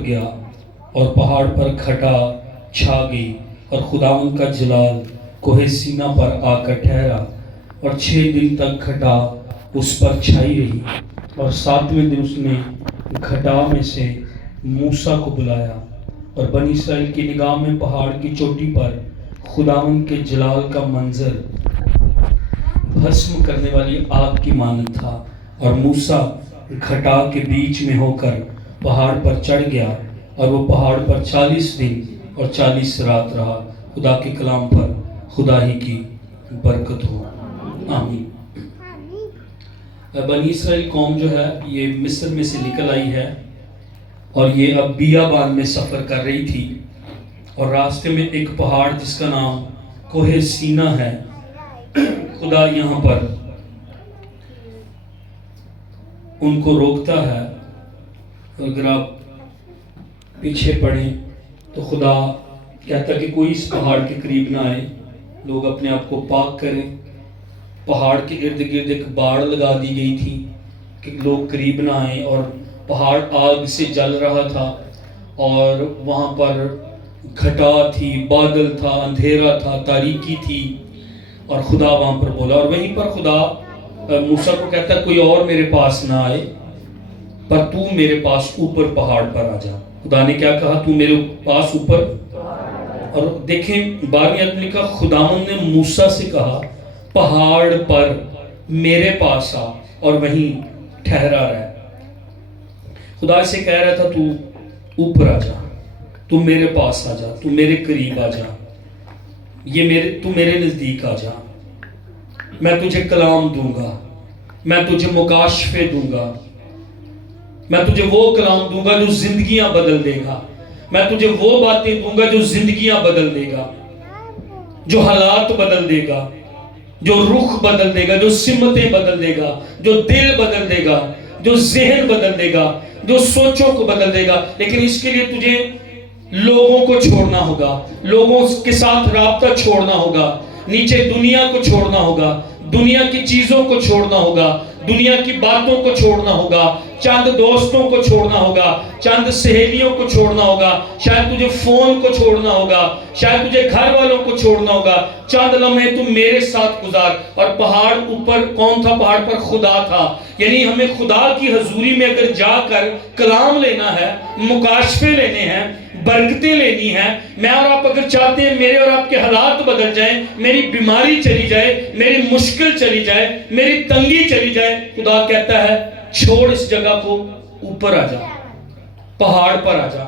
پر گیا اور پہاڑ پر گھٹا چھا گئی اور خداوند کا جلال کوہ سینا پر آ کر ٹھہرا اور 6 دن تک گھٹا اس پر چھائی رہی اور 7ویں دن اس نے گھٹا میں سے موسیٰ کو بلایا اور بنی اسرائیل کی نگاہ میں پہاڑ کی چوٹی پر خداوند کے جلال کا منظر بھسم کرنے والی آگ کی مانند تھا اور موسیٰ گھٹا کے بیچ میں ہو کر پہاڑ پر چڑھ گیا اور وہ پہاڑ پر 40 دن اور 40 رات رہا۔ خدا کے کلام پر خدا ہی کی برکت ہو، آمین۔ بنی اسرائیل قوم جو ہے یہ مصر میں سے نکل آئی ہے اور یہ اب بیابان میں سفر کر رہی تھی اور راستے میں ایک پہاڑ جس کا نام کوہ سینا ہے، خدا یہاں پر ان کو روکتا ہے۔ اگر آپ پیچھے پڑھیں تو خدا کہتا ہے کہ کوئی اس پہاڑ کے قریب نہ آئے، لوگ اپنے آپ کو پاک کریں۔ پہاڑ کے ارد گرد ایک باڑ لگا دی گئی تھی کہ لوگ قریب نہ آئیں، اور پہاڑ آگ سے جل رہا تھا اور وہاں پر گھٹا تھی، بادل تھا، اندھیرا تھا، تاریکی تھی، اور خدا وہاں پر بولا۔ اور وہیں پر خدا موسیٰ کو کہتا ہے کوئی اور میرے پاس نہ آئے، پر تو میرے پاس اوپر پہاڑ پر آ جا۔ خدا نے کیا کہا؟ تو میرے پاس اوپر۔ اور دیکھیں 12ویں آیت میں لکھا خداوند نے موسیٰ سے کہا پہاڑ پر میرے پاس آ اور وہیں ٹھہرا رہ۔ خدا سے کہہ رہا تھا تو اوپر آ جا، تو میرے پاس آ جا، تو میرے قریب آ جا، تو میرے نزدیک آ جا۔ میں تجھے کلام دوں گا، میں تجھے مکاشفے دوں گا، میں تجھے وہ کلام دوں گا جو زندگیاں بدل دے گا، میں تجھے وہ باتیں دوں گا جو زندگیاں بدل دے گا، جو حالات بدل دے گا، جو رخ بدل دے گا، جو سمتیں بدل دے گا، جو دل بدل دے گا، جو ذہن بدل دے گا، جو سوچوں کو بدل دے گا۔ لیکن اس کے لیے تجھے لوگوں کو چھوڑنا ہوگا، لوگوں کے ساتھ رابطہ چھوڑنا ہوگا، نیچے دنیا کو چھوڑنا ہوگا، دنیا کی چیزوں کو چھوڑنا ہوگا، دنیا کی باتوں کو چھوڑنا ہوگا، چند دوستوں کو چھوڑنا ہوگا، چند سہیلیوں کو چھوڑنا ہوگا، شاید تجھے فون کو چھوڑنا ہوگا، شاید تجھے گھر والوں کو چھوڑنا ہوگا۔ چند لمحے تم میرے ساتھ گزار۔ اور پہاڑ اوپر کون تھا؟ پہاڑ پر خدا تھا۔ یعنی ہمیں خدا کی حضوری میں اگر جا کر کلام لینا ہے، مکاشفے لینے ہیں، برکتیں لینی ہیں، میں اور آپ اگر چاہتے ہیں میرے اور آپ کے حالات بدل جائیں، میری بیماری چلی جائے، میری مشکل چلی جائے، میری تنگی چلی جائے، خدا کہتا ہے چھوڑ اس جگہ کو، اوپر آ جا، پہاڑ پر آ جا۔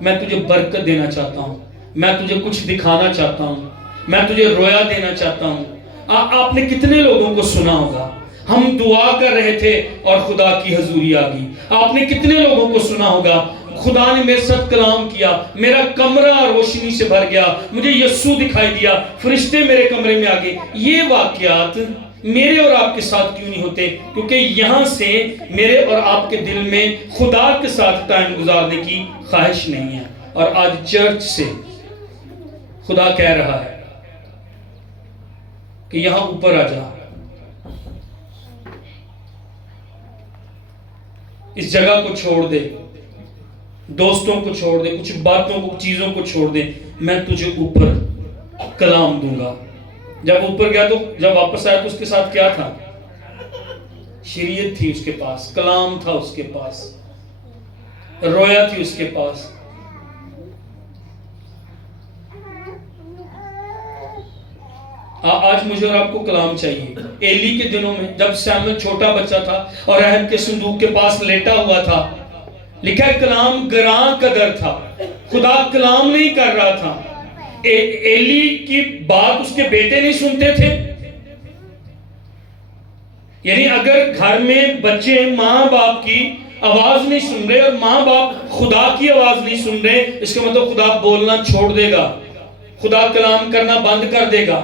میں تجھے برکت دینا چاہتا ہوں، میں تجھے کچھ دکھانا چاہتا ہوں، میں تجھے رویا دینا چاہتا ہوں۔ آپ نے کتنے لوگوں کو سنا ہوگا ہم دعا کر رہے تھے اور خدا کی حضوری آ گئی؟ آپ نے کتنے لوگوں کو سنا ہوگا خدا نے میرے ساتھ کلام کیا، میرا کمرہ روشنی سے بھر گیا، مجھے یسوع دکھائی دیا، فرشتے میرے کمرے میں آگئے۔ یہ واقعات میرے اور آپ کے ساتھ کیوں نہیں ہوتے؟ کیونکہ یہاں سے میرے اور آپ کے دل میں خدا کے ساتھ ٹائم گزارنے کی خواہش نہیں ہے۔ اور آج چرچ سے خدا کہہ رہا ہے کہ یہاں اوپر آ جا، اس جگہ کو چھوڑ دے، دوستوں کو چھوڑ دے، کچھ باتوں کو، چیزوں کو چھوڑ دے، میں تجھے اوپر کلام دوں گا۔ جب اوپر گیا تو جب واپس آیا تو اس کے ساتھ کیا تھا؟ شریعت تھی اس کے پاس، کلام تھا اس کے پاس، رویا تھی اس کے پاس۔ آج مجھے اور آپ کو کلام چاہیے۔ ایلی کے دنوں میں جب سیموئیل چھوٹا بچہ تھا اور عہد کے صندوق کے پاس لیٹا ہوا تھا، لکھا ہے کلام گراں قدر تھا، خدا کلام نہیں کر رہا تھا۔ ایلی کی بات اس کے بیٹے نہیں سنتے تھے۔ یعنی اگر گھر میں بچے ماں باپ کی آواز نہیں سن رہے اور ماں باپ خدا کی آواز نہیں سن رہے، اس کا مطلب خدا بولنا چھوڑ دے گا، خدا کلام کرنا بند کر دے گا۔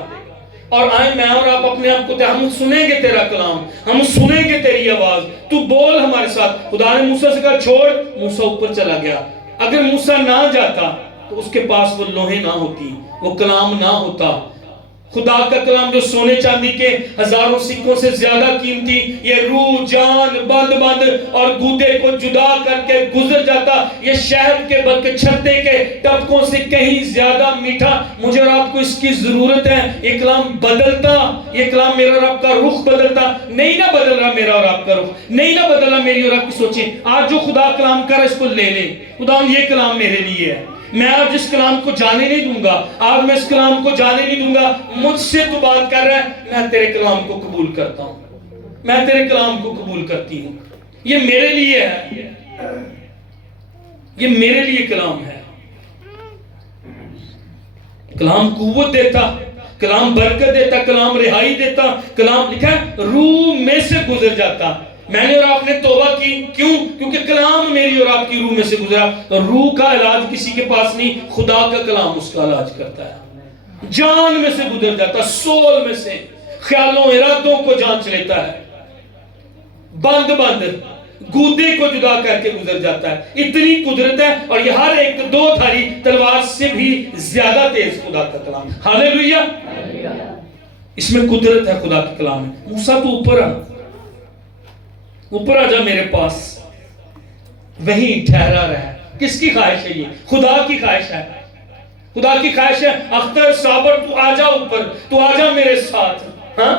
اور آئیں میں اور آپ اپنے آپ کو ہم سنیں گے تیرا کلام، ہم سنیں گے تیری آواز، تو بول ہمارے ساتھ۔ خدا نے موسیٰ سے کہا چھوڑ، موسیٰ اوپر چلا گیا۔ اگر موسیٰ نہ جاتا تو اس کے پاس وہ لوہے نہ ہوتی، وہ کلام نہ ہوتا، خدا کا کلام جو سونے چاندی کے ہزاروں سکوں سے زیادہ قیمتی، یہ روح جان بند اور گودے کو جدا کر کے گزر جاتا، یہ شہد کے بلکہ چھتے کے ٹپکوں سے کہیں زیادہ میٹھا۔ مجھے اور آپ کو اس کی ضرورت ہے۔ یہ کلام بدلتا، یہ کلام میرا اور آپ کا رخ بدلتا، نہیں نہ بدل رہا میرا اور آپ کا رخ، نہیں نہ بدل رہا میری اور آپ کی سوچیں۔ آج جو خدا کلام کر اس کو لے لیں، خدا یہ کلام میرے لیے ہے، میں آج اس کلام کو جانے نہیں دوں گا، آج میں اس کلام کو جانے نہیں دوں گا۔ مجھ سے تو بات کر رہا ہے، میں تیرے کلام کو قبول کرتا ہوں، میں تیرے کلام کو قبول کرتی ہوں۔ یہ میرے لیے ہے، یہ میرے لیے کلام ہے۔ کلام قوت دیتا، کلام برکت دیتا، کلام رہائی دیتا، کلام لکھا ہے روح میں سے گزر جاتا۔ میں نے اور آپ نے توبہ کی، کیوں؟ کیونکہ کلام میری اور آپ کی روح میں سے گزرا۔ تو روح کا علاج کسی کے پاس نہیں، خدا کا کلام اس کا علاج کرتا ہے۔ جان میں سے گزر جاتا، سول میں سے خیالوں ارادوں کو جانچ لیتا ہے، بند گودے کو جدا کر کے گزر جاتا ہے۔ اتنی قدرت ہے، اور یہ ہر ایک دو دھاری تلوار سے بھی زیادہ تیز خدا کا کلام۔ ہاللیلویہ! اس میں قدرت ہے خدا کے کلام میں۔ موسیٰ تو اوپر آ جا میرے پاس، وہیں ٹھہرا رہا۔ کس کی خواہش ہے یہ؟ خدا کی خواہش ہے، خدا کی خواہش ہے۔ اختر صابر تو آ جا اوپر، تو آ جا میرے ساتھ۔ ہاں،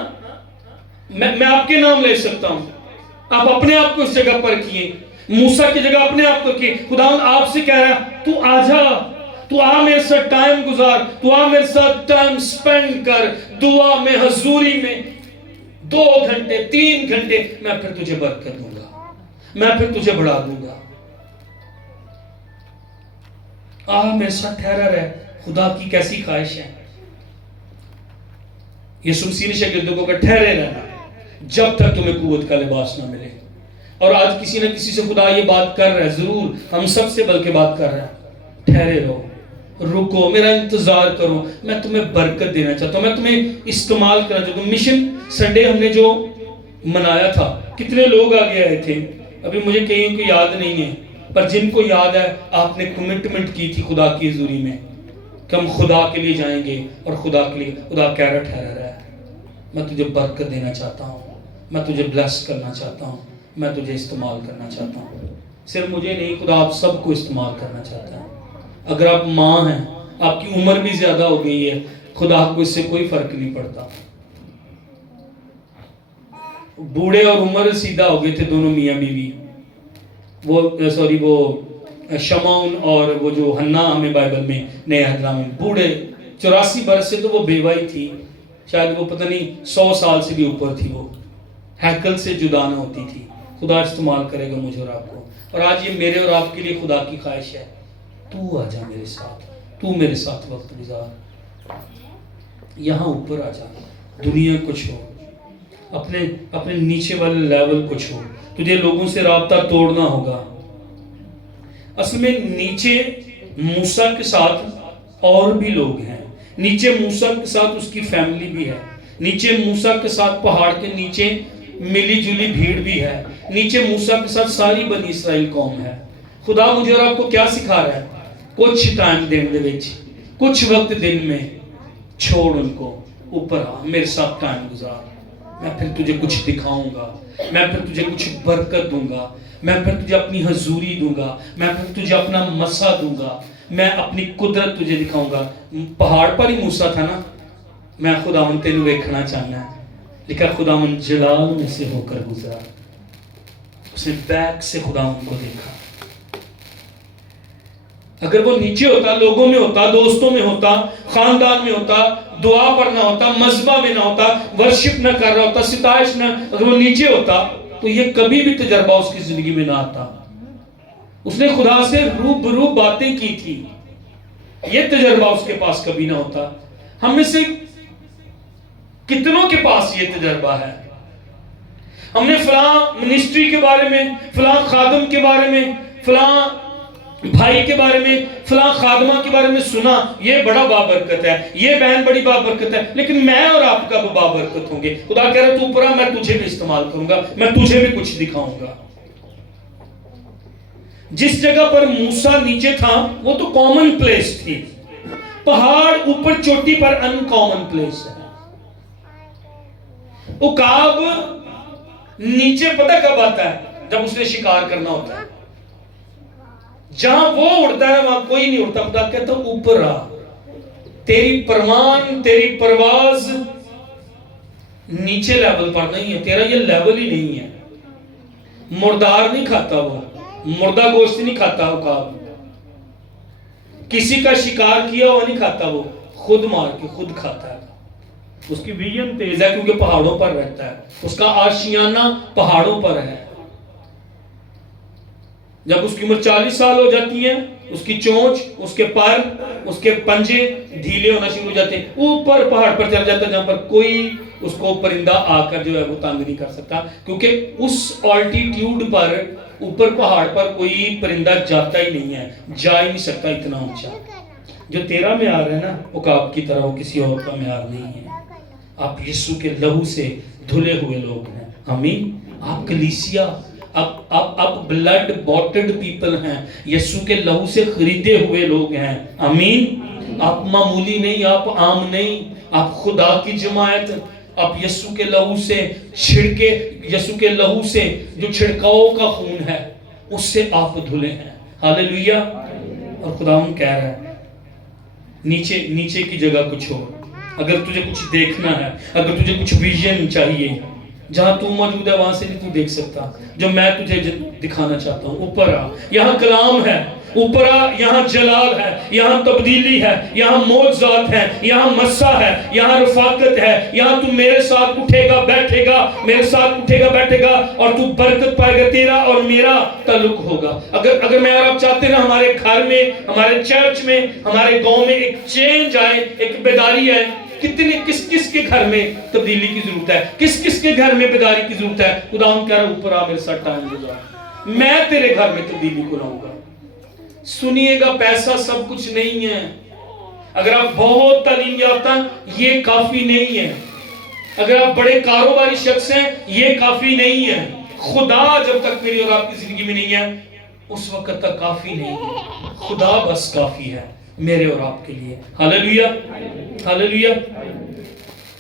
میں آپ کے نام لے سکتا ہوں، آپ اپنے آپ کو اس جگہ پر کیے، موسیٰ کی جگہ اپنے آپ کو کیے۔ خدا آپ سے کہہ رہا ہے تو آ جا، تو آ میرے ساتھ ٹائم گزار، تو آ میرے ساتھ ٹائم سپینڈ کر، دعا میں، حضوری میں 2 گھنٹے 3 گھنٹے، میں پھر تجھے برکت دوں گا، میں پھر تجھے بڑھا دوں گا۔ میرے ساتھ ٹھہرا رہے۔ خدا کی کیسی خواہش ہے۔ یسوع مسیح نے شاگردوں کو کہا ٹھہرے رہنا جب تک تمہیں قوت کا لباس نہ ملے۔ اور آج کسی نہ کسی سے خدا یہ بات کر رہا ہے، ضرور ہم سب سے بلکہ بات کر رہا ہے، ٹھہرے رہو، رکو، میرا انتظار کرو، میں تمہیں برکت دینا چاہتا ہوں، میں تمہیں استعمال کرنا چاہتا ہوں۔ مشن سنڈے ہم نے جو منایا تھا، کتنے لوگ آگے آئے تھے، ابھی مجھے کہیں کو یاد نہیں ہے، پر جن کو یاد ہے آپ نے کمٹمنٹ کی تھی خدا کی حضوری میں کہ ہم خدا کے لیے جائیں گے، اور خدا کے لیے خدا کہہ رہا ٹھہرا رہا ہے، میں تجھے برکت دینا چاہتا ہوں، میں تجھے بلیس کرنا چاہتا ہوں، میں تجھے استعمال کرنا چاہتا ہوں۔ صرف مجھے نہیں، خدا آپ سب کو استعمال کرنا چاہتا ہے۔ اگر آپ ماں ہیں، آپ کی عمر بھی زیادہ ہو گئی ہے، خدا کو اس سے کوئی فرق نہیں پڑتا۔ بوڑھے اور عمر سیدھا ہو گئے تھے دونوں میاں بیوی، وہ شمعون اور وہ جو حنا ہمیں بائبل میں نئے عہد نامے میں، بوڑھے 84 برس سے تو وہ بیوہ ہی تھی، شاید وہ پتہ نہیں 100 سال سے بھی اوپر تھی، وہ ہیکل سے جدا نہ ہوتی تھی۔ خدا استعمال کرے گا مجھے اور آپ کو۔ اور آج یہ میرے اور آپ کے لیے خدا کی خواہش ہے، تو آ جا میرے ساتھ، تو میرے ساتھ وقت گزار، یہاں اوپر آ جا، دنیا کو چھوڑ، اپنے نیچے والے لیول کو چھوڑ، تجھے لوگوں سے رابطہ توڑنا ہوگا۔ اصل میں نیچے موسیٰ کے ساتھ اور بھی لوگ ہیں، نیچے موسیٰ کے ساتھ اس کی فیملی بھی ہے، نیچے موسیٰ کے ساتھ پہاڑ کے نیچے ملی جلی بھیڑ بھی ہے، نیچے موسیٰ کے ساتھ ساری بنی اسرائیل قوم ہے۔ خدا مجھے اور آپ کو کیا سکھا رہا ہے؟ کچھ ٹائم دن دے وچ، کچھ وقت دن میں چھوڑ ان کو، اوپر آ، میرے ساتھ ٹائم گزار، میں پھر تجھے کچھ دکھاؤں گا، میں پھر تجھے کچھ برکت دوں گا، میں پھر تجھے اپنی حضوری دوں گا، میں پھر تجھے اپنا مسا دوں گا، میں اپنی قدرت تجھے دکھاؤں گا۔ پہاڑ پر ہی موسیٰ تھا نا، میں خداون تینوں ویکھنا چاہنا ہے، لکھا خداون جلال میں سے ہو کر گزرا، اس نے بیک سے خداون کو دیکھا۔ اگر وہ نیچے ہوتا، لوگوں میں ہوتا، دوستوں میں ہوتا، خاندان میں ہوتا، دعا پڑھنا ہوتا، مذبح میں نہ ہوتا، ورشپ نہ کر رہا ہوتا، ستائش نہ، اگر وہ نیچے ہوتا تو یہ کبھی بھی تجربہ اس کی زندگی میں نہ آتا۔ اس نے خدا سے روبرو باتیں کی تھی، یہ تجربہ اس کے پاس کبھی نہ ہوتا۔ ہم میں سے کتنوں کے پاس یہ تجربہ ہے؟ ہم نے فلاں منسٹری کے بارے میں، فلاں خادم کے بارے میں، فلاں بھائی کے بارے میں، فلاں خادمہ کے بارے میں سنا، یہ بڑا بابرکت ہے، یہ بہن بڑی بابرکت ہے، لیکن میں اور آپ کا بابرکت ہوں گے۔ خدا کہہ رہا تو اوپر آ، میں تجھے بھی استعمال کروں گا، میں تجھے بھی کچھ دکھاؤں گا۔ جس جگہ پر موسیٰ نیچے تھا وہ تو کامن پلیس تھی، پہاڑ اوپر چوٹی پر ان کامن پلیس ہے۔ عقاب نیچے پتہ کب آتا ہے؟ جب اس نے شکار کرنا ہوتا ہے. جہاں وہ اڑتا ہے وہاں کوئی نہیں اڑتا. خدا کہتا ہوں اوپر آ. تیری پرمان، تیری پرواز نیچے لیول پر نہیں ہے. تیرا یہ لیول ہی نہیں ہے. مردار نہیں کھاتا وہ، مردہ گوشت نہیں کھتا عقاب. کسی کا شکار کیا ہوا نہیں کھاتا وہ، خود مار کے خود کھاتا ہے. اس کی ویژن تیز ہے کیونکہ پہاڑوں پر رہتا ہے. اس کا آشیانہ پہاڑوں پر ہے. جب اس کی عمر 40 سال ہو جاتی ہے، اس کی چونچ، اس کے پر، اس کے پنجے ڈھیلے ہونا شروع ہو جاتے ہیں. اوپر پہاڑ پر چل جاتا ہے جہاں پر کوئی اس کو پرندہ آ کر جو ہے وہ تنگ نہیں کر سکتا، کیونکہ اس آلٹیٹیوڈ پر، اوپر پہاڑ پر کوئی پرندہ جاتا ہی نہیں ہے، جا ہی نہیں سکتا اتنا اونچا. جو تیرا معیار ہے نا عقاب کی طرح، وہ کسی اور کا معیار نہیں ہے. آپ یسوع کے لہو سے دھلے ہوئے لوگ ہیں. آمین. آپ کلیسیا، آپ بلڈ باٹڈ پیپل ہیں، یسوع کے لہو سے خریدے ہوئے لوگ ہیں. آمین. آپ معمولی نہیں، آپ عام نہیں، آپ خدا کی جماعت. آپ یسوع کے لہو سے چھڑکے، یسوع کے لہو سے جو چھڑکاؤ کا خون ہے اس سے آپ دھلے ہیں. ہاللیلویہ. اور خداوند کہہ رہا ہے نیچے کی جگہ کو چھوڑ. اگر تجھے کچھ دیکھنا ہے، اگر تجھے کچھ ویژن چاہیے، جہاں تو موجود ہے وہاں سے نہیں تو دیکھ سکتا. جو میں تجھے دکھانا چاہتا ہوں، اوپر آ. یہاں کلام ہے. اوپر آ. یہاں جلال ہے، یہاں تبدیلی ہے، یہاں معجزات ہے، یہاں مسا ہے، یہاں رفاقت ہے. یہاں تو میرے ساتھ اٹھے گا بیٹھے گا، میرے ساتھ اٹھے گا بیٹھے گا اور تو برکت پائے گا. تیرا اور میرا تعلق ہوگا. اگر میں اور آپ چاہتے ہیں نا ہمارے گھر میں، ہمارے چرچ میں، ہمارے گاؤں میں ایک چینج آئے، ایک بیداری ہے. کس کے گھر میں تبدیلی کی ضرورت ہے؟ کس کے گھر میں بیداری کی ضرورت ہے؟ خداوند کہہ رہا ہے اوپر آ میرے ساتھ ٹائم گزار، میں تیرے گھر میں تبدیلی کو لاؤں گا. سنیے گا، پیسہ سب کچھ نہیں ہے. اگر آپ بہت تعلیم یافتہ، یہ کافی نہیں ہے. اگر آپ بڑے کاروباری شخص ہیں، یہ کافی نہیں ہے. خدا جب تک میری اور آپ کی زندگی میں نہیں ہے اس وقت تک کافی نہیں ہے. خدا بس کافی ہے میرے اور آپ کے لیے. ہاللیلویہ. ہاللیلویہ.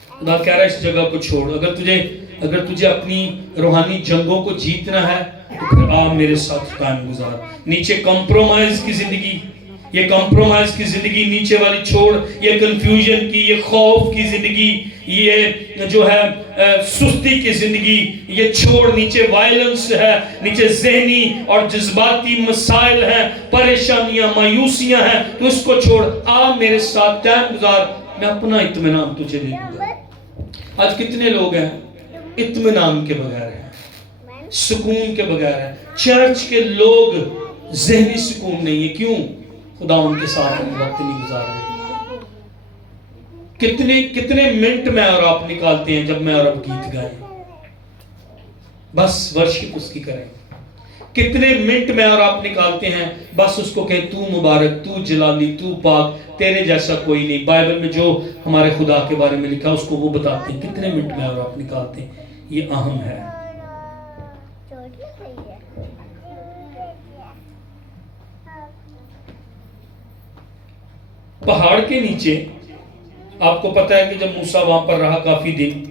خدا کہہ رہا ہے اس جگہ کو چھوڑ. اگر تجھے اپنی روحانی جنگوں کو جیتنا ہے تو پھر آ میرے ساتھ ٹائم گزار. نیچے کمپرومائز کی زندگی، یہ کمپرومائز کی زندگی نیچے والی چھوڑ. یہ کنفیوژن کی، یہ خوف کی زندگی، یہ جو ہے سستی کی زندگی یہ چھوڑ. نیچے وائلنس ہے، نیچے ذہنی اور جذباتی مسائل ہیں، پریشانیاں، مایوسیاں ہیں، تو اس کو چھوڑ. آ میرے ساتھ ٹائم گزار، میں اپنا اطمینان تجھے دے دوں گا. آج کتنے لوگ ہیں اطمینان کے بغیر ہیں، سکون کے بغیر ہیں. چرچ کے لوگ ذہنی سکون نہیں ہے. کیوں؟ خدا ان کے ساتھ وقت نہیں گزار رہے. کتنے منٹ میں اور آپ نکالتے ہیں جب میں اور آپ گیت گائیں، بس ورشپ اس کی کریں. کتنے منٹ میں اور آپ نکالتے ہیں بس اس کو کہیں تو مبارک، تو جلالی، تو پاک، تیرے جیسا کوئی نہیں. بائبل میں جو ہمارے خدا کے بارے میں لکھا اس کو وہ بتاتے ہیں. کتنے منٹ میں اور آپ نکالتے ہیں. یہ اہم ہے. پہاڑ کے نیچے آپ کو پتا ہے کہ جب موسیٰ وہاں پر رہا کافی دن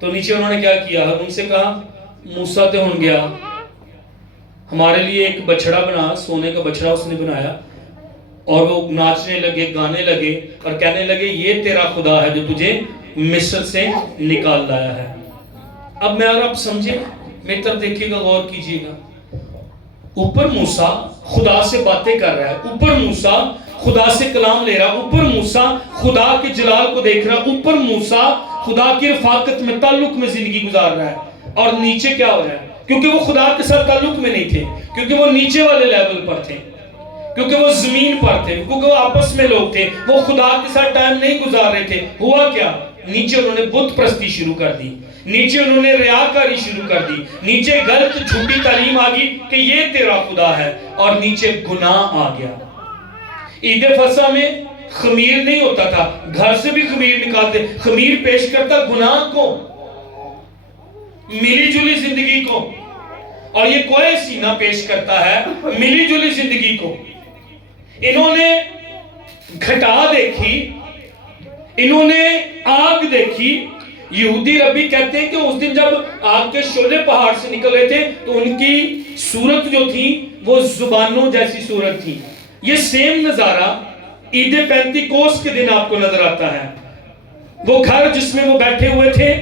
تو نیچے انہوں نے کیا کیا؟ ان سے کہا موسیٰ تے ہن گیا، ہمارے لیے ایک بچڑا بنا. سونے کا بچڑا اس نے بنایا اور وہ ناچنے لگے، گانے لگے اور کہنے لگے یہ تیرا خدا ہے جو تجھے مصر سے نکال لایا ہے. اب میں اور آپ سمجھیں، میری طرف دیکھیے گا، غور کیجیے گا. اوپر موسیٰ خدا سے باتیں کر رہا ہے، اوپر موسیٰ خدا سے کلام لے رہا، اوپر موسیٰ خدا کے جلال کو دیکھ رہا، اوپر موسیٰ خدا کی رفاقت میں، تعلق میں زندگی گزار رہا ہے. اور نیچے کیا ہو رہا ہے؟ کیونکہ وہ خدا کے ساتھ تعلق میں نہیں تھے، کیونکہ وہ نیچے والے لیول پر تھے، کیونکہ وہ زمین پر تھے، کیونکہ وہ آپس میں لوگ تھے، وہ خدا کے ساتھ ٹائم نہیں گزار رہے تھے. ہوا کیا؟ نیچے انہوں نے بت پرستی شروع کر دی، نیچے انہوں نے ریاکاری شروع کر دی، نیچے غلط جھوٹی تعلیم آ گئی کہ یہ تیرا خدا ہے، اور نیچے گناہ آ گیا. عید فصح میں خمیر نہیں ہوتا تھا، گھر سے بھی خمیر نکالتے. خمیر پیش کرتا گناہ کو، ملی جلی زندگی کو، اور یہ کوئی سینہ پیش کرتا ہے ملی جلی زندگی کو. انہوں نے گھٹا دیکھی، انہوں نے آگ دیکھی، یہودی ربی کہتے ہیں کہ اس دن جب آگ کے شعلے پہاڑ سے نکل رہے تھے تو ان کی صورت جو تھی وہ زبانوں جیسی صورت تھی. یہ سیم نظارہ عید پینتیکوس کے دن آپ کو نظر آتا ہے. وہ گھر جس میں وہ بیٹھے ہوئے تھے،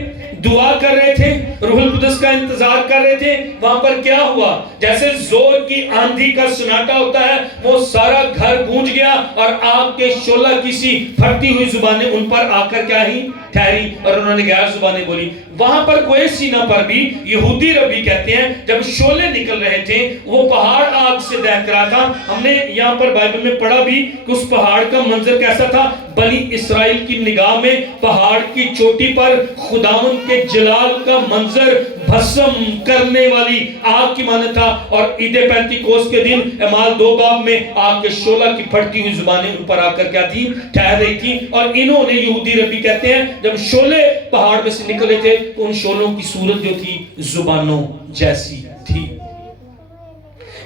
دعا کر رہے تھے، روح القدس کا انتظار کر رہے تھے، وہاں پر کیا ہوا؟ جیسے زور کی آندھی کا سناٹا ہوتا ہے، وہ سارا گھر گونج گیا اور آگ کے شعلہ کسی پھٹتی ہوئی زبانیں ان پر آ کر کیا ہی ٹھہری اور انہوں نے غیر زبانیں بولی. وہاں پر کوئے سینہ پر بھی یہودی ربی کہتے ہیں جب شعلے نکل رہے تھے، وہ پہاڑ آگ سے دہک رہا تھا. ہم نے یہاں پر بائبل میں پڑھا بھی کہ اس پہاڑ کا منظر کیسا تھا. بنی اسرائیل کی نگاہ میں پہاڑ کی چوٹی پر خداوند کے جلال کا منظر بھسم کرنے والی آگ کی مانند تھا. اور عید پینتیکوس کے دن اعمال 2 باب میں آگ کے شعلہ کی پھٹتی ہوئی زبانیں ان پر آ کر کیا تھی؟ ٹھہر رہی تھی. اور انہوں نے یہودی ربی کہتے ہیں جب شعلے پہاڑ میں سے نکلے تھے تو ان شعلوں کی صورت جو تھی زبانوں جیسی تھی.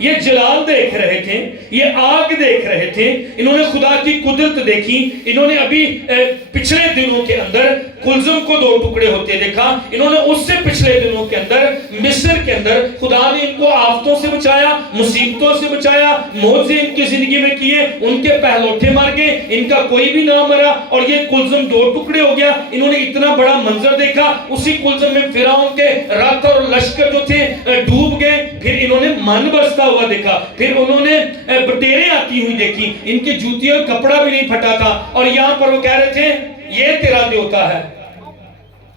یہ جلال دیکھ رہے تھے، یہ آگ دیکھ رہے تھے، انہوں نے خدا کی قدرت دیکھی. انہوں نے ابھی پچھلے دنوں کے اندر کلزم کو 2 ٹکڑے ہوتے دیکھا. انہوں نے اس سے پچھلے دنوں کے اندر مصر کے اندر خدا نے ان کو آفتوں سے بچایا، مصیبتوں سے بچایا، معجزے ان کی زندگی میں کیے. ان کے پہلوٹے مر گئے، ان کا کوئی بھی نہ مرا اور یہ کلزم 2 ٹکڑے ہو گیا. انہوں نے اتنا بڑا منظر دیکھا. اسی کلزم میں فرعون کے رتھ اور لشکر جو تھے ڈوب گئے. پھر انہوں نے من بستا ہوا دیکھا، پھر انہوں نے بٹیریں آتی ہوئی دیکھی. ان کی جوتی اور کپڑا بھی نہیں پھٹا تھا. اور یہاں پر وہ کہہ رہے تھے یہ تیرا دیوتا ہے،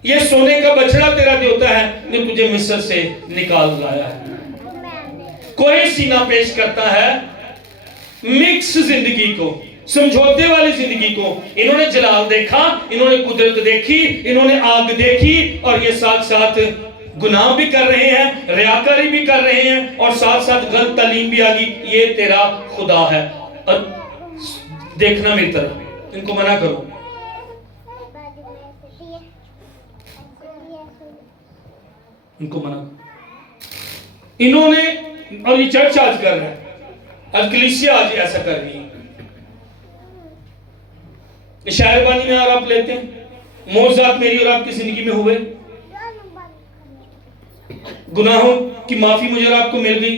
یہ سونے کا بچڑا تیرا دیوتا ہے جو تجھے مصر سے نکال لایا ہے. کوئی سینہ پیش کرتا ہے مکس زندگی کو، سمجھوتے والی زندگی کو. انہوں نے جلال دیکھا، انہوں نے قدرت دیکھی، انہوں نے آگ دیکھی اور یہ ساتھ ساتھ گناہ بھی کر رہے ہیں، ریاکاری بھی کر رہے ہیں اور ساتھ ساتھ غلط تعلیم بھی آگی. یہ تیرا خدا ہے. اور دیکھنا میری طرف، ان کو منع کرو. ان کو منع کرو. انہوں نے، اور یہ چرچ آج کر رہا ہے، آج کلیسیا آج ایسا کر رہی ہے. شاعر بانی میں اور آپ لیتے ہیں، معجزات میری اور آپ کی زندگی میں ہوئے، گناہوں کی معافی مجھے اور آپ کو مل گئی،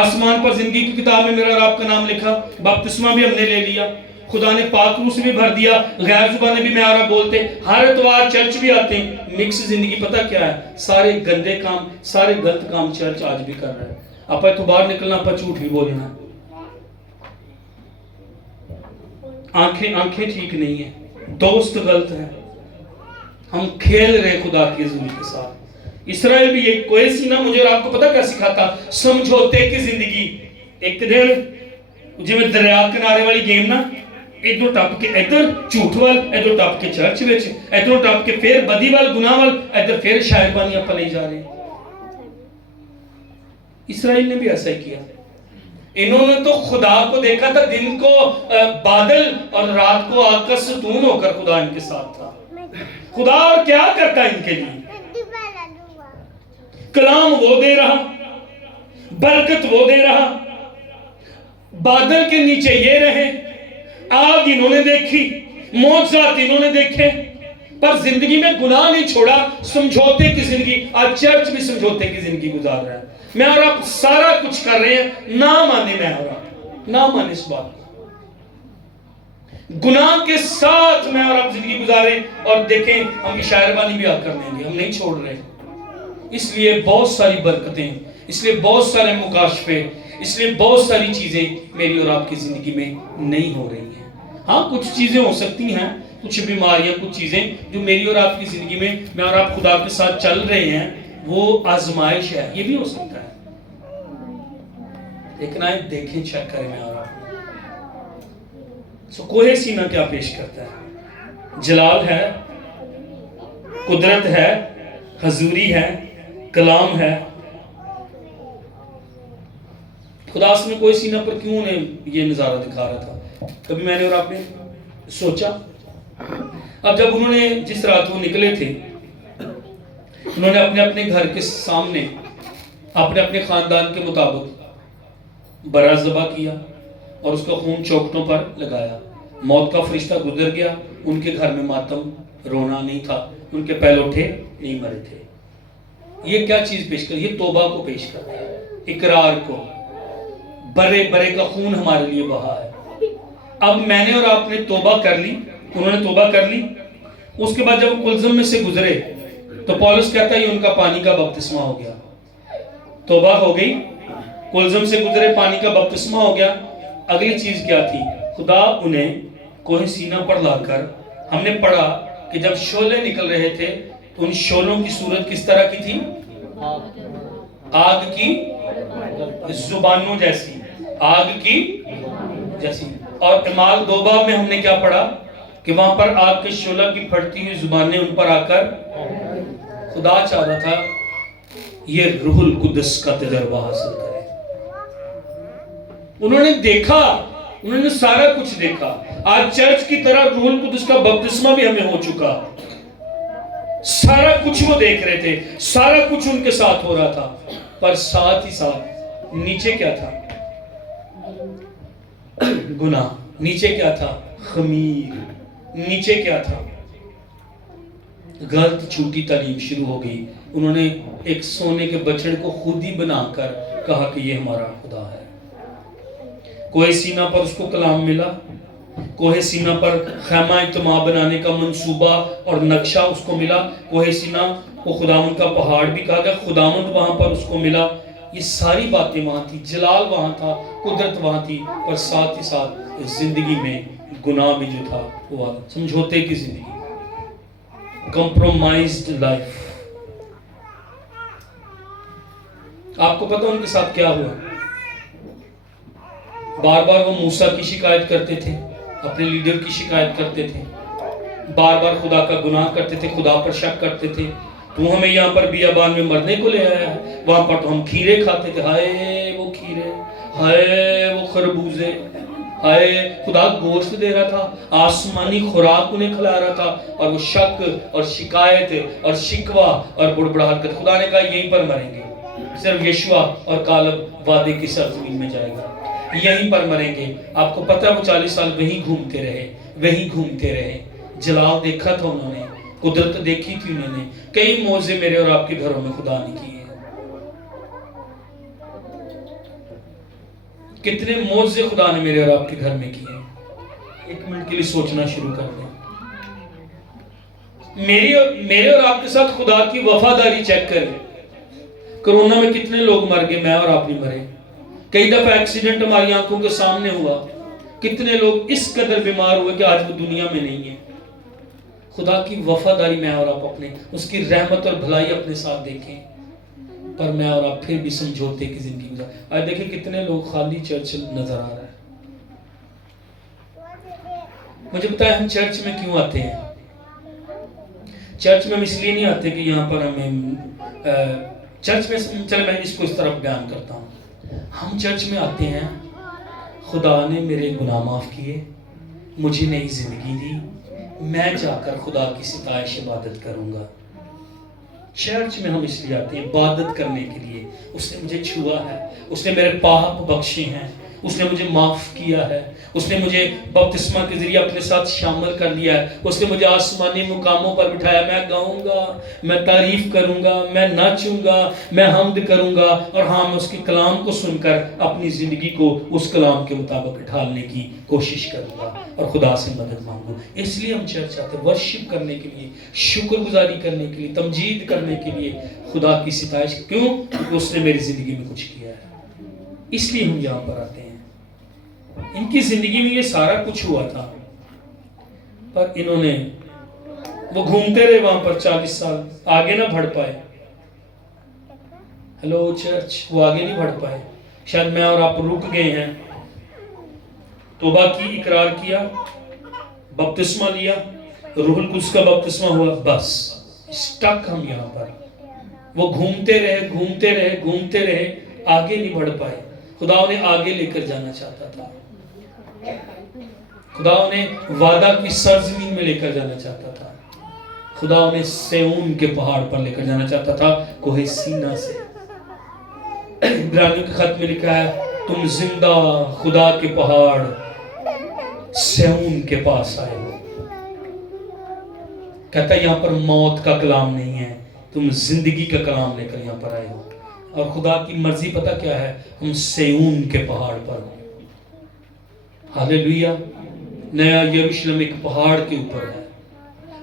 آسمان پر زندگی کی کتاب میں میرا اور آپ کا نام لکھا، بپتسمہ بھی ہم نے لے لیا، خدا نے پاک روح سے بھی بھر دیا، غیر زبانیں بھی میں اور آپ بولتے، ہر اتوار چرچ بھی آتے ہیں. مکس زندگی پتہ کیا ہے؟ سارے گندے کام، سارے غلط کام چرچ آج بھی کر رہا ہے. آپ تو باہر نکلنا، آپ جھوٹ بھی بولنا، آنکھیں ٹھیک نہیں ہیں، دوست غلط ہیں، ہم کھیل رہے خدا کی حضوری کے ساتھ. اسرائیل بھی یہ کوئی سینہ مجھے اور آپ کو پتہ کیا سکھاتا؟ سمجھوتے کی زندگی. ایک دن جی میں دریا کنارے والی گیم نا، ادھر ٹپ کے ادھر جھوٹ وال، ادھر ٹپ کے چرچ وچ، ادھر ٹپ کے پھر بدی وال، گناہ وال، ادھر پھر شاعر بانی آپ لے جا رہے. اسرائیل نے بھی ایسا ہی کیا. انہوں نے تو خدا کو دیکھا تھا، دن کو بادل اور رات کو آگ کا ستون ہو کر خدا ان کے ساتھ تھا. خدا اور کیا کرتا ان کے لیے؟ کلام وہ دے رہا، برکت وہ دے رہا، بادل کے نیچے یہ رہے، آگ انہوں نے دیکھی، معجزات انہوں نے دیکھے، پر زندگی میں گناہ نہیں چھوڑا. سمجھوتے کی زندگی. آج چرچ بھی سمجھوتے کی زندگی گزار رہا ہے. میں اور آپ سارا کچھ کر رہے ہیں، نہ مانے میں اور آپ، نہ مانے اس بات کو. گناہ کے ساتھ میں اور آپ زندگی گزاریں اور دیکھیں ہم شاعر بانی بھی آپ کر لیں گے، ہم نہیں چھوڑ رہے. اس لیے بہت ساری برکتیں، اس لیے بہت سارے مکاشفے، اس لیے بہت ساری چیزیں میری اور آپ کی زندگی میں نہیں ہو رہی ہیں. ہاں کچھ چیزیں ہو سکتی ہیں، کچھ بیماریاں، کچھ چیزیں جو میری اور آپ کی زندگی میں اور آپ خدا کے ساتھ چل رہے ہیں، وہ آزمائش ہے. یہ بھی ہو سکتا ہے. لیکن آئے دیکھیں، چیک کریں میں اور آپ. کوہ سینہ کیا پیش کرتا ہے؟ جلال ہے، قدرت ہے، حضوری ہے، کلام ہے. خدا اس میں کوہ سینہ پر کیوں نے یہ نظارہ دکھا رہا تھا؟ کبھی میں نے اور آپ نے سوچا؟ اب جب انہوں نے جس رات وہ نکلے تھے، انہوں نے اپنے اپنے گھر کے سامنے اپنے اپنے خاندان کے مطابق برا ذبح کیا اور اس کا خون چوکھٹوں پر لگایا. موت کا فرشتہ گزر گیا، ان کے گھر میں ماتم رونا نہیں تھا، ان کے پہلوٹے نہیں مرے تھے۔ یہ کیا چیز پیش کر، یہ توبہ کو پیش کرتا ہے، اقرار کو۔ برے برے کا خون ہمارے لیے بہا ہے، اب میں نے اور آپ نے توبہ کر لی، انہوں نے توبہ کر لی۔ اس کے بعد جب وہ کلزم میں سے گزرے تو پولس کہتا ہے یہ ان کا پانی کا بپتسمہ ہو گیا۔ توبہ ہو گئی، کلزم سے گزرے، پانی کا بپتسمہ ہو گیا۔ اگلی چیز کیا تھی؟ خدا انہیں کوہ سینہ پر لا کر، ہم نے پڑھا کہ جب شعلے نکل رہے تھے تو ان شعلوں کی صورت کس طرح کی تھی؟ آگ کی زبانوں جیسی، آگ کی جیسی۔ اور اعمال 2 باب میں ہم نے کیا پڑھا کہ وہاں پر آگ کے شعلہ کی پھٹتی ہوئی زبانیں ان پر آ کر، خدا چاہ رہا تھا یہ روح القدس کا تجربہ حاصل کرے۔ انہوں نے دیکھا، انہوں نے سارا کچھ دیکھا۔ آج چرچ کی طرح روح القدس کا بپتسمہ بھی ہمیں ہو چکا، سارا کچھ وہ دیکھ رہے تھے، سارا کچھ ان کے ساتھ ہو رہا تھا، پر ساتھ ہی ساتھ نیچے کیا تھا؟ گناہ۔ نیچے کیا تھا؟ خمیر۔ نیچے کیا تھا؟ غلط چھوٹی تعلیم شروع ہو گئی۔ انہوں نے ایک سونے کے بچڑے کو خود ہی بنا کر کہا کہ یہ ہمارا خدا ہے۔ کوہ سینہ پر اس کو کلام ملا، کوہ سینہ پر خیمہ اجتماع بنانے کا منصوبہ اور نقشہ اس کو ملا۔ کوہ سینہ کو خداوند کا پہاڑ بھی کہا گیا، خداوند وہاں پر اس کو ملا۔ یہ ساری باتیں وہاں تھی، جلال وہاں تھا، قدرت وہاں تھی، اور ساتھ ہی ساتھ زندگی میں گناہ بھی جو تھا وہ سمجھوتے کی زندگی، کمپرومائزڈ لائف۔ آپ کو پتہ ان کے ساتھ کیا ہوا؟ بار بار وہ موسیٰ کی شکایت کرتے تھے، اپنے لیڈر کی شکایت کرتے تھے، بار بار خدا کا گناہ کرتے تھے، خدا پر شک کرتے تھے۔ تو ہمیں یہاں پر بیابان میں مرنے کو لے آیا ہے، وہاں پر تو ہم کھیرے کھاتے تھے، ہائے وہ کھیرے، ہائے وہ خربوزے، ہائے خدا گوشت دے رہا تھا، آسمانی خوراک انہیں کھلا رہا تھا، اور وہ شک اور شکایت اور شکوہ اور بڑبڑاہٹ کرتے۔ خدا نے کہا یہیں پر مریں گے، صرف یشوع اور کالب وعدے کی سرزمین میں جائے گا، یہیں پر مریں گے۔ آپ کو پتہ ہے وہ 40 سال وہیں گھومتے رہے، وہیں گھومتے رہے۔ جلال دیکھا تھا انہوں نے، قدرت دیکھی تھی انہوں نے، کئی معجزے میرے اور آپ کے گھروں میں خدا نے کیے ہیں۔ کتنے معجزے خدا نے میرے اور آپ کے گھر میں کیے ہیں۔ 1 منٹ کے لیے سوچنا شروع کر دیں۔ میرے اور آپ کے ساتھ خدا کی وفاداری چیک کریں۔ کرونا میں کتنے لوگ مر گئے، میں اور آپ نہیں مرے۔ کئی دفعہ ایکسیڈنٹ ہماری آنکھوں کے سامنے ہوا، کتنے لوگ اس قدر بیمار ہوئے کہ آج وہ دنیا میں نہیں ہے۔ خدا کی وفاداری میں اور آپ اپنے، اس کی رحمت اور بھلائی اپنے ساتھ دیکھیں، پر میں اور آپ پھر بھی سمجھوتے کی زندگی گزار۔ آج دیکھیں کتنے لوگ خالی چرچ نظر آ رہا ہے۔ مجھے بتائیں ہم چرچ میں کیوں آتے ہیں؟ چرچ میں ہم اس لیے نہیں آتے کہ یہاں پر ہمیں چرچ میں، چلے میں اس کو اس طرح بیان کرتا ہوں۔ ہم چرچ میں آتے ہیں، خدا نے میرے گناہ معاف کیے، مجھے نئی زندگی دی، میں جا کر خدا کی ستائش عبادت کروں گا۔ چرچ میں ہم اس لیے آتے ہیں عبادت کرنے کے لیے۔ اس نے مجھے چھوا ہے، اس نے میرے پاپ بخشے ہیں، اس نے مجھے معاف کیا ہے، اس نے مجھے بپتسمہ کے ذریعے اپنے ساتھ شامل کر لیا ہے، اس نے مجھے آسمانی مقاموں پر بٹھایا۔ میں گاؤں گا، میں تعریف کروں گا، میں ناچوں گا، میں حمد کروں گا، اور ہاں میں اس کے کلام کو سن کر اپنی زندگی کو اس کلام کے مطابق ڈھالنے کی کوشش کروں گا اور خدا سے مدد مانگوں۔ اس لیے ہم چرچ آتے ہیں، ورشپ کرنے کے لیے، شکر گزاری کرنے کے لیے، تمجید کرنے کے لیے، خدا کی ستائش۔ کیوں؟ کیونکہ اس نے میری زندگی میں کچھ کیا ہے، اس لیے ہم یہاں پر آتے ہیں۔ ان کی زندگی میں یہ سارا کچھ ہوا تھا، پر انہوں نے، وہ گھومتے رہے وہاں پر 40 سال، آگے نہ بڑھ پائے۔ ہیلو چرچ، وہ آگے نہیں بڑھ پائے۔ شاید میں اور آپ رک گئے ہیں۔ توبہ کی، اقرار کیا، بپتسمہ لیا، روح القدس کا بپتسمہ ہوا، بس اسٹک ہم یہاں پر۔ وہ گھومتے رہے، گھومتے رہے، گھومتے رہے، آگے نہیں بڑھ پائے۔ خدا انہیں آگے لے کر جانا چاہتا تھا، خدا انہیں وعدہ کی سرزمین میں لے کر جانا چاہتا تھا، خدا انہیں سیون کے پہاڑ پر لے کر جانا چاہتا تھا، کوہ سینہ سے۔ عبرانیوں کے خط میں لکھا ہے، تم زندہ خدا کے پہاڑ سیون کے پاس آئے ہو۔ کہتا ہے یہاں پر موت کا کلام نہیں ہے، تم زندگی کا کلام لے کر یہاں پر آئے ہو. اور خدا کی مرضی پتہ کیا ہے؟ ہم سیون کے پہاڑ پر ہوں. ہاللیلویہ. نیا یروشلم ایک پہاڑ کے اوپر ہے.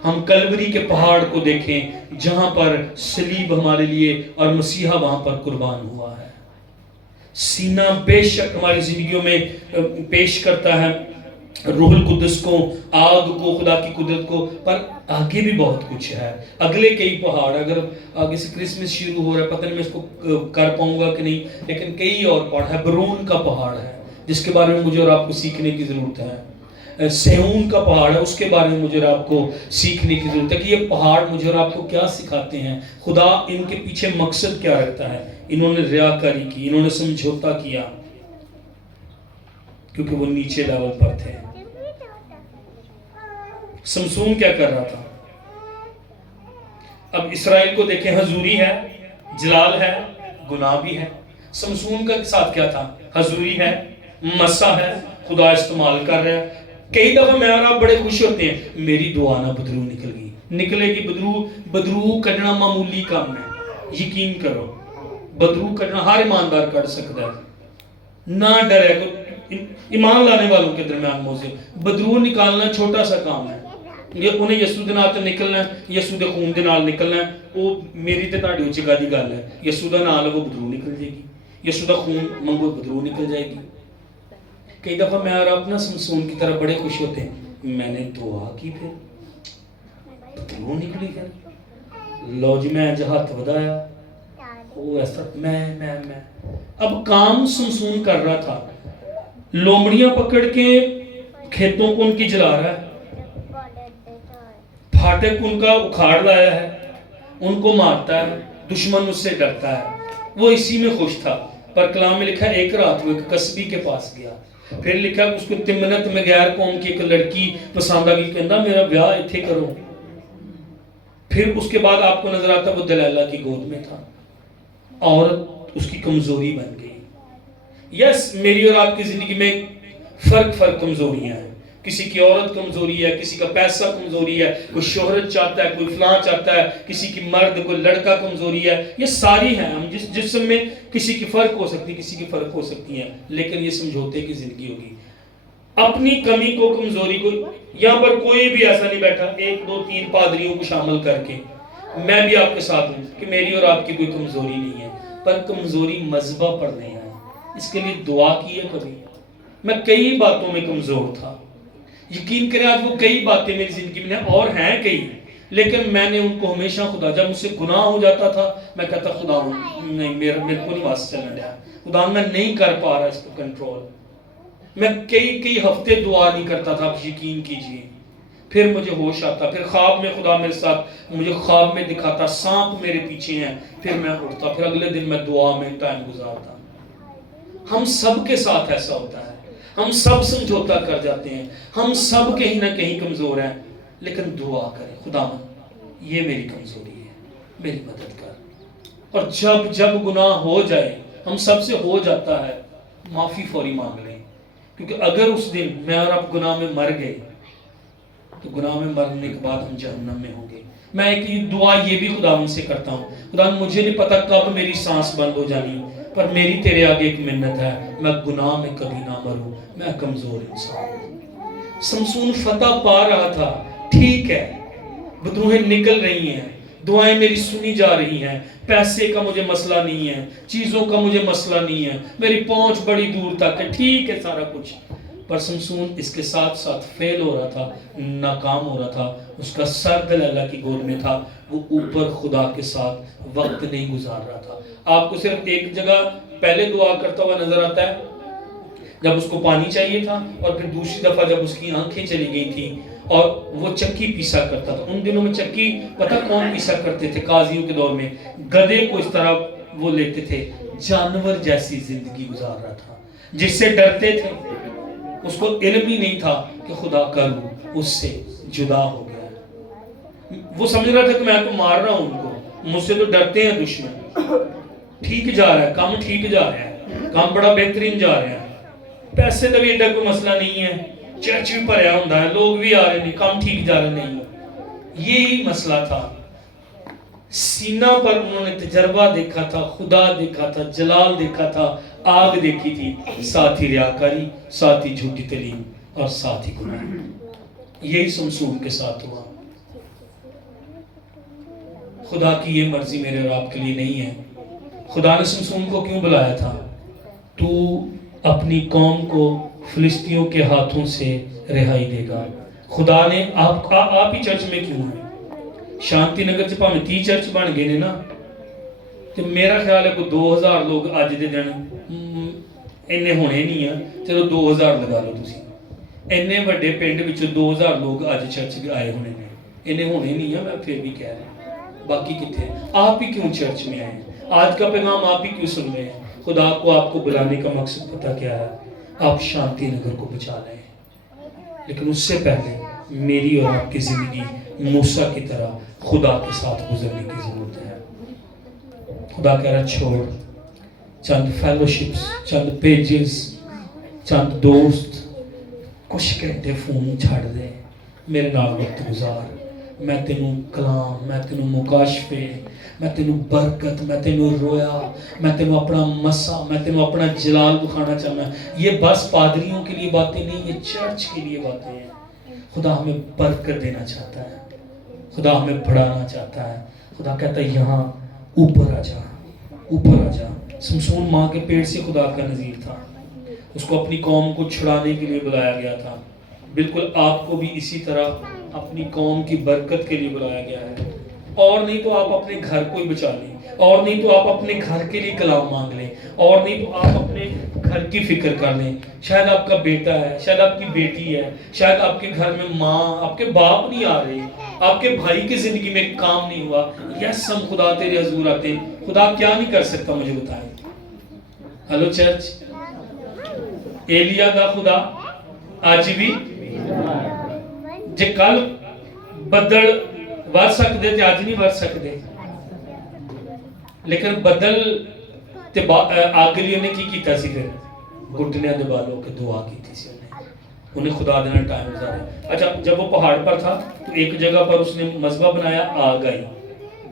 ہم کلوری کے پہاڑ کو دیکھیں جہاں پر صلیب ہمارے لیے اور مسیحا وہاں پر قربان ہوا ہے. سینہ بے شک ہماری زندگیوں میں پیش کرتا ہے روح القدس کو، آگ کو، خدا کی قدرت کو، پر آگے بھی بہت کچھ ہے. اگلے کئی پہاڑ، اگر آگے سے کرسمس شروع ہو رہا ہے، پتہ نہیں میں اس کو کر پاؤں گا کہ نہیں، لیکن کئی اور پہاڑ ہے. برون کا پہاڑ ہے جس کے بارے میں مجھے اور آپ کو سیکھنے کی ضرورت ہے. سیون کا پہاڑ ہے، اس کے بارے میں مجھے اور آپ کو سیکھنے کی ضرورت ہے کہ یہ پہاڑ مجھے اور آپ کو کیا سکھاتے ہیں، خدا ان کے پیچھے مقصد کیا رکھتا ہے. انہوں نے ریاکاری کی، انہوں نے سمجھوتا کیا کیونکہ وہ نیچے لیول پر تھے. سمسون کیا کر رہا تھا؟ اب اسرائیل کو دیکھیں، حضوری ہے، جلال ہے، گناہ بھی ہے. سمسون کا ساتھ کیا تھا؟ حضوری ہے، مسا ہے، خدا استعمال کر رہا ہے. کئی دفعہ میں اور آپ بڑے خوش ہوتے ہیں، میری دعا نہ بدرو نکل گئی، نکلے گی. بدرو کٹنا معمولی کام ہے، یقین کرو. بدرو کٹنا ہر ایماندار کر سکتا ہے، نہ ڈرے. ایمان لانے والوں کے درمیان موزے بدرو نکالنا چھوٹا سا کام ہے. انہیں یسو دے نال تے نکلنا ہے، یسو دے خون دے نال نکلنا ہے. وہ میری تے تہاڈی اچ گادی گل ہے. یسو دا نال وہ بدرو نکل جائے گی، یسو دا خون منگو بدرو نکل جائے گی. کئی دفعہ میں اور اپنا سمسون کی طرح بڑے خوش ہوتے ہیں، میں نے دعا کی پھر بدرو نکلی. پھر لو جی میں ہاتھ ودایا، وہ ایسا میں اب کام سمسون کر رہا تھا. لومڑیاں پکڑ کے کھیتوں کو ان کی جلا رہا ہے، پھاٹک ان کا اکھاڑ لایا ہے، ان کو مارتا ہے، دشمن اس سے ڈرتا ہے. وہ اسی میں خوش تھا. پر کلام میں لکھا ایک رات وہ ایک قصبی کے پاس گیا. پھر لکھا اس کو تمنت میں غیر قوم کی ایک لڑکی پسند آ گئی، کہندا میرا بیاہ ایتھے کرو. پھر اس کے بعد آپ کو نظر آتا وہ دلائلہ کی گود میں تھا. عورت اس کی کمزوری بن گئی. یس میری اور آپ کی زندگی میں فرق کمزوریاں ہیں. کسی کی عورت کمزوری ہے، کسی کا پیسہ کمزوری ہے، کوئی شہرت چاہتا ہے، کوئی فلاں چاہتا ہے، کسی کی مرد کوئی لڑکا کمزوری ہے. یہ ساری ہیں. ہم جس جسم میں کسی کی فرق ہو سکتی ہے، کسی کی فرق ہو سکتی ہیں، لیکن یہ سمجھوتے کی زندگی ہوگی. اپنی کمی کو، کمزوری کو، یہاں پر کوئی بھی ایسا نہیں بیٹھا 1 2 3 پادریوں کو شامل کر کے میں بھی آپ کے ساتھ ہوں کہ میری اور آپ کی کوئی کمزوری نہیں ہے. پر کمزوری مذہبہ پر نہیں ہے. اس کے لیے دعا کی ہے کبھی؟ میں کئی باتوں میں کمزور تھا، یقین کریں آج وہ کئی باتیں میری زندگی میں اور ہیں کئی، لیکن میں نے ان کو ہمیشہ خدا، جب مجھ سے گناہ ہو جاتا تھا میں کہتا خدا نہیں، میرے کو نہیں واسطہ چلنا دیا، خدا میں نہیں کر پا رہا اس کو کنٹرول. میں کئی ہفتے دعا نہیں کرتا تھا. آپ یقین کیجئے پھر مجھے ہوش آتا، پھر خواب میں خدا میرے ساتھ مجھے خواب میں دکھاتا سانپ میرے پیچھے ہیں، پھر میں اٹھتا، پھر اگلے دن میں دعا میں ٹائم گزارتا. ہم سب کے ساتھ ایسا ہوتا ہے، ہم سب سمجھوتا کر جاتے ہیں، ہم سب کہیں نہ کہیں کمزور ہیں. لیکن دعا کریں خدا یہ میری کمزوری ہے، میری مدد کر. اور جب گناہ ہو جائے، ہم سب سے ہو جاتا ہے، معافی فوری مانگ لیں. کیونکہ اگر اس دن میں اور آپ گناہ میں مر گئے تو گناہ میں مرنے کے بعد ہم جہنم میں ہوں گے. میں ایک دعا یہ بھی خدا سے کرتا ہوں، خدا مجھے نہیں پتا کب میری سانس بند ہو جانی، پر میری تیرے آگے ایک منت ہے، میں گناہ میں کبھی نہ مروں، میں کمزور انسان ہوں. سمسون فتح پا رہا تھا، ٹھیک ہے، بدروہیں نکل رہی ہیں، دعائیں میری سنی جا رہی ہیں، پیسے کا مجھے مسئلہ نہیں ہے، چیزوں کا مجھے مسئلہ نہیں ہے، میری پہنچ بڑی دور تک ہے، ٹھیک ہے سارا کچھ. پر سمسون اس کے ساتھ ساتھ فیل ہو رہا تھا، ناکام ہو رہا تھا. اس کا سر دلالہ کی گود میں تھا، وہ اوپر خدا کے ساتھ وقت نہیں گزار رہا تھا. آپ کو صرف ایک جگہ پہلے دعا کرتا ہوا نظر آتا ہے جب اس کو پانی چاہیے تھا، اور پھر دوسری دفعہ جب اس کی آنکھیں چلی گئی تھی اور وہ چکی پیسا کرتا تھا. ان دنوں میں چکی پتہ کون پیسا کرتے تھے؟ قاضیوں کے دور میں گدھے کو اس طرح وہ لیتے تھے. جانور جیسی زندگی گزار رہا تھا، جس سے ڈرتے تھے. اس کو علم ہی نہیں تھا کہ خدا کا روح اس سے جدا ہو گیا. وہ سمجھ رہا تھا کہ میں تو مار رہا ہوں ان کو، مجھ سے تو ڈرتے ہیں دشمن. ٹھیک جا رہا ہے کام، ٹھیک جا رہا ہے کام، بڑا بہترین جا رہا ہے، پیسے کا بھی ایڈا کوئی مسئلہ نہیں ہے، چرچ بھی بھریا ہوتا ہے، لوگ بھی آ رہے ہیں، کام ٹھیک جا رہا نہیں. یہی مسئلہ تھا. سینہ پر انہوں نے تجربہ دیکھا تھا, خدا دیکھا تھا, جلال دیکھا تھا, آگ دیکھی تھی, ساتھ ہی ریاکاری, ساتھ ہی جھوٹی تعلیم اور ساتھ ہی گناہ. یہی سمسون کے ساتھ ہوا. خدا کی یہ مرضی میرے اور آپ کے لیے نہیں ہے. خدا نے سمسون کو کیوں بلایا تھا؟ تو اپنی قوم کو فلسطینیوں کے ہاتھوں سے رہائی دے گا. خدا نے آپ ہی چرچ میں کیوں ہیں؟ شانتی نگر چ پاویں 30 چرچ بن گئے نے نا, تو میرا خیال ہے کوئی 2000 لوگ اج دے دن اینے ہونے نہیں ہیں. چلو 2000 لگا لو تسی. اینے بڑے پنڈ وچ 2000 لوگ اج چرچ آئے ہونے نے, اینے ہونے نہیں ہیں. میں پھر بھی کہہ رہا ہوں, باقی کتنے ہیں؟ آپ ہی کیوں چرچ میں آئے ہیں؟ آج کا پیغام آپ ہی کیوں سن رہے ہیں؟ خدا کو آپ کو بلانے کا مقصد پتہ کیا ہے؟ آپ شانتی نگر کو بچا لیں. لیکن اس سے پہلے میری اور آپ کی زندگی موسیٰ کی طرح خدا کے ساتھ گزرنے کی ضرورت ہے. خدا کہہ رہا چھوڑ چند فیلوشپس, چند پیجز, چند دوست, کچھ گھنٹے فون چھاڑ دے, میرے نال وقت گزار. میں تینوں کلام, میں تینوں مکاشفے, میں تینوں برکت, میں تینوں رویا, میں تینوں اپنا مسا, میں تینوں اپنا جلال دکھانا چاہنا. یہ بس پادریوں کے لیے باتیں نہیں, یہ چرچ کے لیے باتیں ہیں. خدا ہمیں برکت دینا چاہتا ہے, خدا ہمیں بڑھانا چاہتا ہے. خدا کہتا ہے یہاں اوپر آ جا, اوپر آ جا. سمسون ماں کے پیٹ سے خدا کا نذیر تھا, اس کو اپنی قوم کو چھڑانے کے لیے بلایا گیا تھا. بالکل آپ کو بھی اسی طرح اپنی قوم کی برکت کے لیے بلایا گیا ہے. اور نہیں تو آپ اپنے گھر کو ہی بچا لیں, اور نہیں تو آپ اپنے گھر کے لیے کلام مانگ لیں, اور نہیں تو آپ اپنے گھر کی فکر کر لیں. شاید آپ کا بیٹا ہے, شاید آپ کی بیٹی ہے, شاید آپ کے گھر میں ماں, آپ کے باپ نہیں آ رہے, آپ کے بھائی کی زندگی میں کام نہیں ہوا. یس ہم خدا تیرے حضور آتے ہیں. خدا کیا نہیں کر سکتا مجھے بتائیں. ہلو چرچ, ایلیا دا خدا آج بھی جے کل بدل ور سکتے تے آج نہیں ور سکتے. لیکن بدل تے آگ لیے نے کی کیتا سی, پھر گھٹنے دے بالوں کے دعا کی تھی سی انہیں خدا دینا ٹائم گزارا. اچھا جب وہ پہاڑ پر تھا تو ایک جگہ پر اس نے مذبح بنایا, آگ آئی.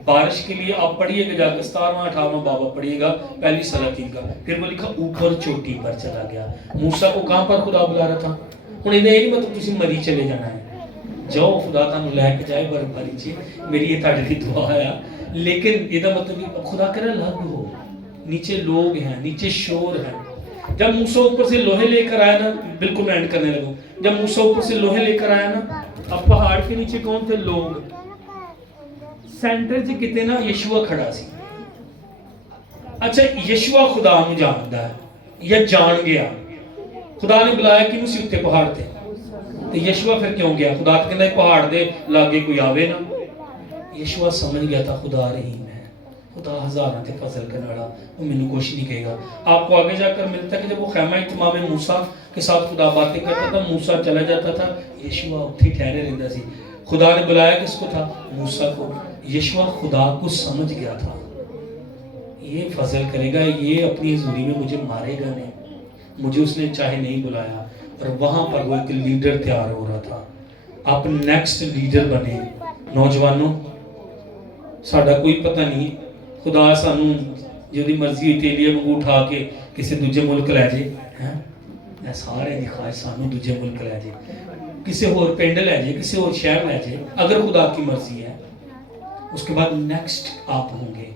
بارش کے لیے آپ پڑھیے گا جا کے 17واں 18واں بابا پڑھیے گا پہلی سلاطین کا. پھر وہ لکھا اوپر چوٹی پر چلا گیا. موسیٰ کو کہاں پر خدا بلا رہا تھا؟ انہیں نہیں مطلب تسی مری چلے جانا ہے, جاؤ خدا تانوں لے کے جائے برفباری چ, میری یہ تاڑے کی دعا ہے. لیکن یہ مطلب خدا کہہ رہا لگ ہو, نیچے لوگ ہیں, نیچے شور ہے. جب موسیٰ اوپر سے لوہے لے کر آیا نا, بالکل میں اینڈ کرنے لگوں, جب موسیٰ اوپر سے لوہے لے کر آیا نا, اب پہاڑ کے نیچے کون تھے؟ لوگ. سینٹر سے کتے نا یشوع کھڑا سی. اچھا یشوع خدا نو جاندا ہے یا جان گیا؟ خدا نے بلایا کہ اسی اتنے پہاڑ تے, تو یشوع پھر کیوں گیا؟ خدا تو کہندا ہے پہاڑ دے لاگے کوئی آوے نا. یشوع سمجھ گیا تھا خدا رحیم ہے, خدا ہزاراں تے فضل کرنے والا, وہ مینوں کچھ نہیں کہے گا. آپ کو آگے جا کر ملتا ہے کہ جب وہ خیمہ اجتماع میں موسیٰ کے ساتھ خدا باتیں کرتا تھا, موسیٰ چلا جاتا تھا, یشوع اتھے ٹھہرے رہندا سی. خدا نے بلایا کس کو تھا؟ موسیٰ کو. یشوع خدا کو سمجھ گیا تھا, یہ فضل کرے گا, یہ اپنی حضوری میں مجھے مارے گا نہیں. مجھے اس نے چاہے نہیں بلایا, اور وہاں پر وہ ایک لیڈر تیار ہو رہا تھا. آپ نیکسٹ لیڈر بنے. نوجوانوں ساڈا کوئی پتہ نہیں, خدا سانوں جدی مرضی ہوئی تیلیہ منگو اٹھا کے کسی دوجے ملک لے جائے, سارے دی خواہش سانوں دوجے ملک لے جائے, کسی اور پنڈ لے جائے, کسی اور شہر لے جائے, اگر خدا کی مرضی ہے. اس کے بعد نیکسٹ آپ ہوں گے,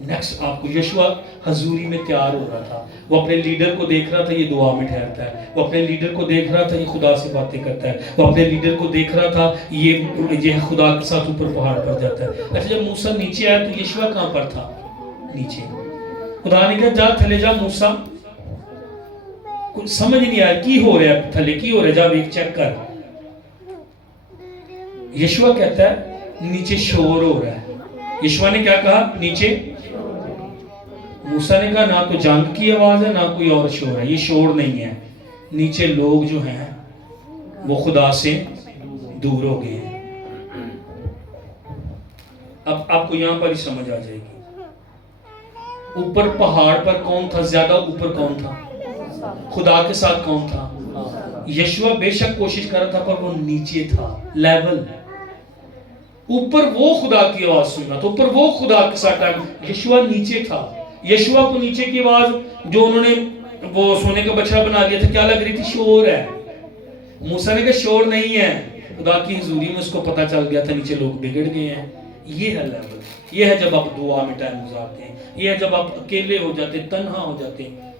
نیکسٹ آپ کو. یشوع حضوری میں تیار ہو رہا تھا, وہ اپنے لیڈر کو دیکھ رہا تھا یہ دعا میں ٹھہرتا ہے, وہ اپنے لیڈر کو دیکھ رہا تھا یہ خدا سے باتیں کرتا ہے, وہ اپنے لیڈر کو دیکھ رہا تھا یہ خدا کے ساتھ اوپر پہاڑ پر جاتا ہے. اچھا جب موسیٰ نیچے آیا تو یشوع کہاں پر تھا؟ نیچے. خدا نے کہا جا تھلے جا موسیٰ, کچھ سمجھ نہیں آیا کی ہو رہا ہے تھلے, کی ہو رہا ہے, جا ایک چیک کر. یشوع کہتا ہے نیچے شور ہو رہا ہے. یشوع نے کیا کہا؟ نیچے. موسیٰ نے کہا نہ تو جنگ کی آواز ہے نہ کوئی اور شور ہے, یہ شور نہیں ہے, نیچے لوگ جو ہیں وہ خدا سے دور ہو گئے ہیں. اب آپ کو یہاں پر ہی سمجھ آ جائے گی. اوپر پہاڑ پر کون تھا زیادہ؟ اوپر کون تھا؟ خدا کے ساتھ کون تھا؟ یشوع بے شک کوشش کر رہا تھا, پر وہ نیچے تھا, لیول. اوپر وہ خدا کی آواز سننا تھا, اوپر وہ خدا کے ساتھ ٹائم. یشوع نیچے تھا, یشوع کو نیچے کی آواز جو انہوں نے وہ سونے کا بچڑا بنا دیا تھا کیا لگ رہی تھی؟ شور ہے. موسیٰ نے کہا شور نہیں ہے, خدا کی حضوری میں اس کو پتہ چل گیا تھا نیچے لوگ بگڑ گئے ہیں. یہ ہے لیول, یہ ہے جب آپ دعا میں ٹائم گزارتے ہیں, یہ ہے جب آپ اکیلے ہو جاتے ہیں, تنہا ہو جاتے ہیں.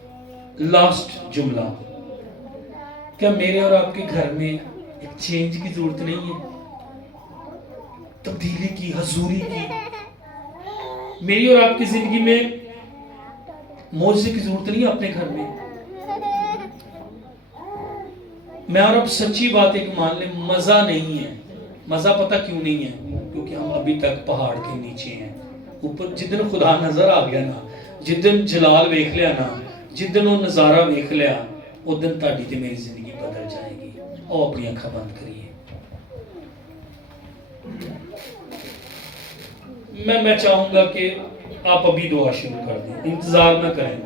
لاسٹ جملہ, کیا میرے اور آپ کے گھر میں ایک چینج کی ضرورت نہیں ہے؟ تبدیلی کی, حضوری کی. میری اور آپ کی زندگی میں معجزے کی ضرورت نہیں ہے اپنے گھر میں. میں اور اب سچی بات ایک مان لیں, مزہ نہیں ہے. مزہ پتہ کیوں نہیں ہے؟ کیونکہ ہم ابھی تک پہاڑ کے نیچے ہیں. اوپر جدن خدا نظر آ گیا نا, جدن جلال ویکھ لیا نا, جدن وہ نظارہ ویکھ لیا, اس دن تہاڈی تے میری زندگی بدل جائے گی. او اپنی اکھاں بند کریے. میں چاہوں گا کہ آپ ابھی دعا شروع کر دیں, انتظار نہ کریں.